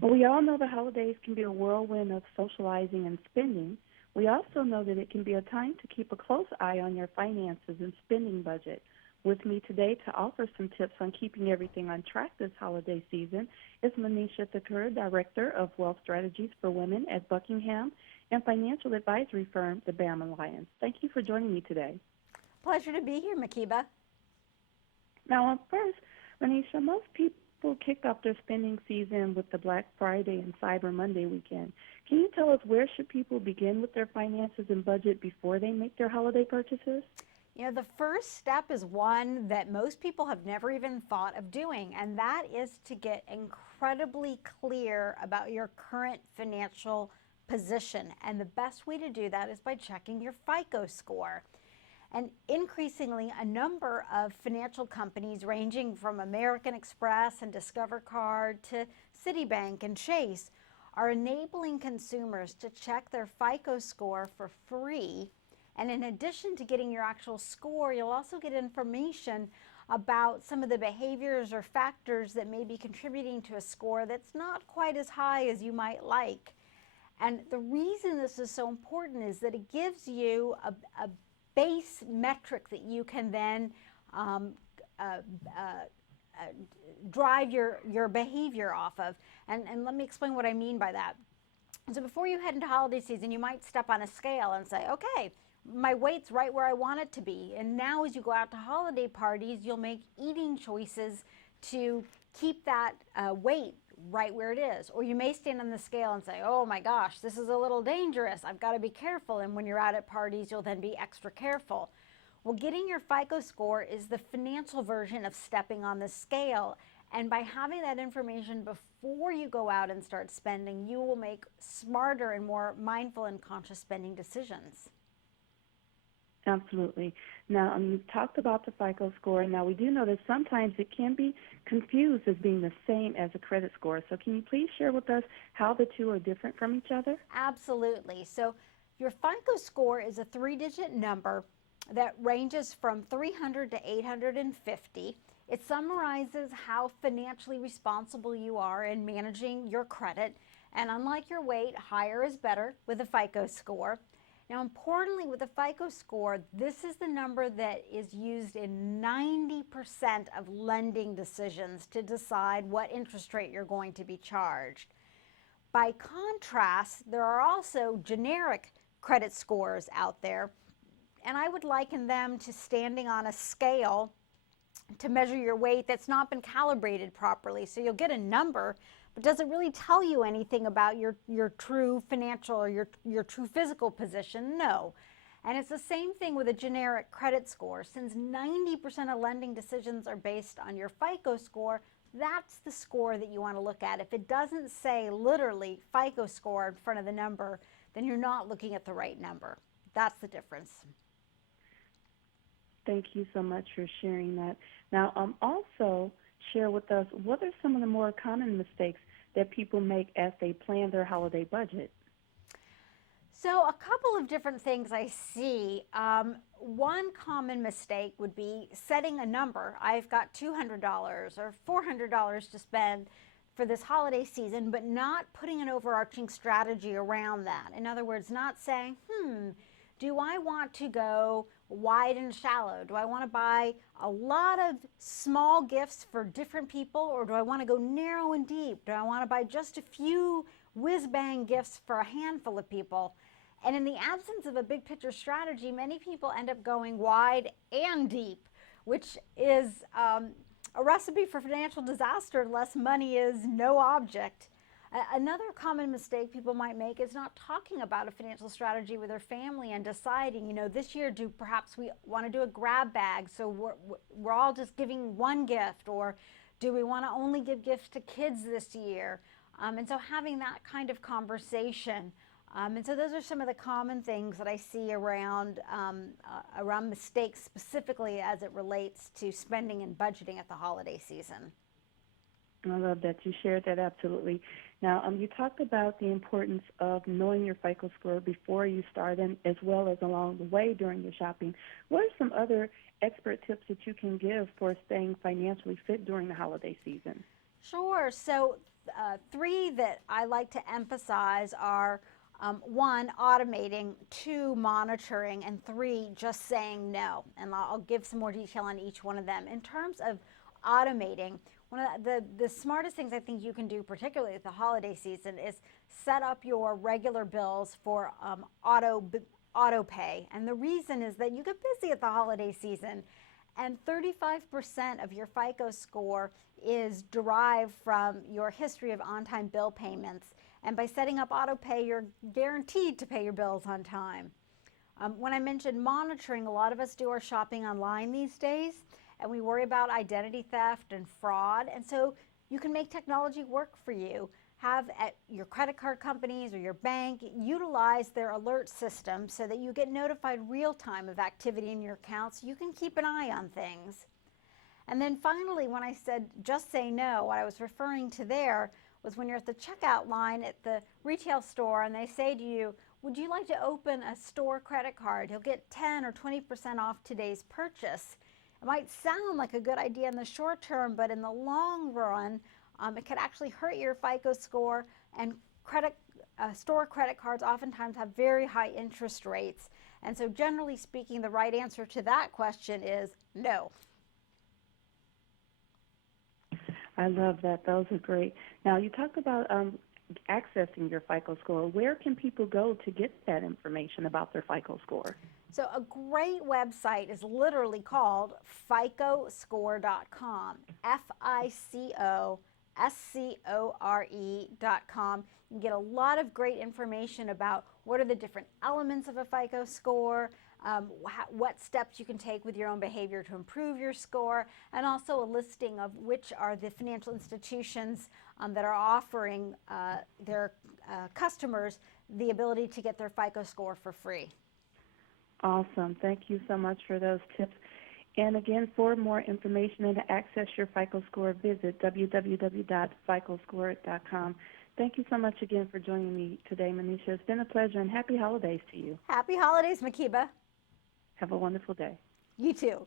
Well, we all know the holidays can be a whirlwind of socializing and spending. We also know that it can be a time to keep a close eye on your finances and spending budget. With me today to offer some tips on keeping everything on track this holiday season is Manisha Thakor, Director of Wealth Strategies for Women at Buckingham and financial advisory firm, the BAM Alliance. Thank you for joining me today. Pleasure to be here, Makiba. Now, first, Manisha, most people kick off their spending season with the Black Friday and Cyber Monday weekend. Can you tell us where should people begin with their finances and budget before they make their holiday purchases? The first step is one that most people have never even thought of doing, and that is to get incredibly clear about your current financial position. And the best way to do that is by checking your FICO score. And increasingly, a number of financial companies ranging from American Express and Discover Card to Citibank and Chase are enabling consumers to check their FICO score for free. And in addition to getting your actual score, you'll also get information about some of the behaviors or factors that may be contributing to a score that's not quite as high as you might like. And the reason this is so important is that it gives you a base metric that you can then drive your behavior off of. And let me explain what I mean by that. So before you head into holiday season, you might step on a scale and say, okay, my weight's right where I want it to be. And now as you go out to holiday parties, you'll make eating choices to keep that weight right where it is. Or you may stand on the scale and say, oh my gosh, this is a little dangerous. I've got to be careful. And when you're out at parties, you'll then be extra careful. Well, getting your FICO score is the financial version of stepping on the scale. And by having that information before you go out and start spending, you will make smarter and more mindful and conscious spending decisions. Absolutely. Now, you've talked about the FICO score. Now, we do know that sometimes it can be confused as being the same as a credit score. So can you please share with us how the two are different from each other? Absolutely. So your FICO score is a three-digit number that ranges from 300 to 850. It summarizes how financially responsible you are in managing your credit. And unlike your weight, higher is better with a FICO score. Now, importantly, with the FICO score, this is the number that is used in 90% of lending decisions to decide what interest rate you're going to be charged. By contrast, there are also generic credit scores out there, and I would liken them to standing on a scale to measure your weight that's not been calibrated properly. So you'll get a number, but does it really tell you anything about your true financial or your true physical position? No. And it's the same thing with a generic credit score. Since 90% of lending decisions are based on your FICO score, that's the score that you want to look at. If it doesn't say literally FICO score in front of the number, then you're not looking at the right number. That's the difference. Thank you so much for sharing that. Now, also share with us what are some of the more common mistakes that people make as they plan their holiday budget? So a couple of different things I see. One common mistake would be setting a number. I've got $200 or $400 to spend for this holiday season, but not putting an overarching strategy around that. In other words, not saying, do I want to go wide and shallow? Do I want to buy a lot of small gifts for different people, or do I want to go narrow and deep? Do I want to buy just a few whiz-bang gifts for a handful of people? And in the absence of a big picture strategy, many people end up going wide and deep, which is a recipe for financial disaster unless money is no object. Another common mistake people might make is not talking about a financial strategy with their family and deciding, this year perhaps we want to do a grab bag, so we're all just giving one gift, or do we want to only give gifts to kids this year? And so having that kind of conversation. And so those are some of the common things that I see around mistakes, specifically as it relates to spending and budgeting at the holiday season. I love that you shared that, absolutely. Now, you talked about the importance of knowing your FICO score before you start and as well as along the way during your shopping. What are some other expert tips that you can give for staying financially fit during the holiday season? Sure. So three that I like to emphasize are one, automating, two, monitoring, and three, just saying no. And I'll give some more detail on each one of them. In terms of automating, one of the smartest things I think you can do, particularly at the holiday season, is set up your regular bills for auto pay. And the reason is that you get busy at the holiday season, and 35% of your FICO score is derived from your history of on-time bill payments. And by setting up auto pay, you're guaranteed to pay your bills on time. When I mentioned monitoring, a lot of us do our shopping online these days, and we worry about identity theft and fraud. And so you can make technology work for you. Have at your credit card companies or your bank utilize their alert system so that you get notified real time of activity in your account so you can keep an eye on things. And then finally, when I said just say no, what I was referring to there was when you're at the checkout line at the retail store and they say to you, would you like to open a store credit card? You'll get 10 or 20% off today's purchase. It might sound like a good idea in the short term, but in the long run, it could actually hurt your FICO score, and store credit cards oftentimes have very high interest rates. And so generally speaking, the right answer to that question is no. I love that. Those are great. Now, you talked about accessing your FICO score. Where can people go to get that information about their FICO score? So a great website is literally called FICOscore.com, FICOscore.com. You can get a lot of great information about what are the different elements of a FICO score, what steps you can take with your own behavior to improve your score, and also a listing of which are the financial institutions that are offering their customers the ability to get their FICO score for free. Awesome. Thank you so much for those tips. And again, for more information and to access your FICO score, visit www.ficoscore.com. Thank you so much again for joining me today, Manisha. It's been a pleasure, and happy holidays to you. Happy holidays, Makiba. Have a wonderful day. You too.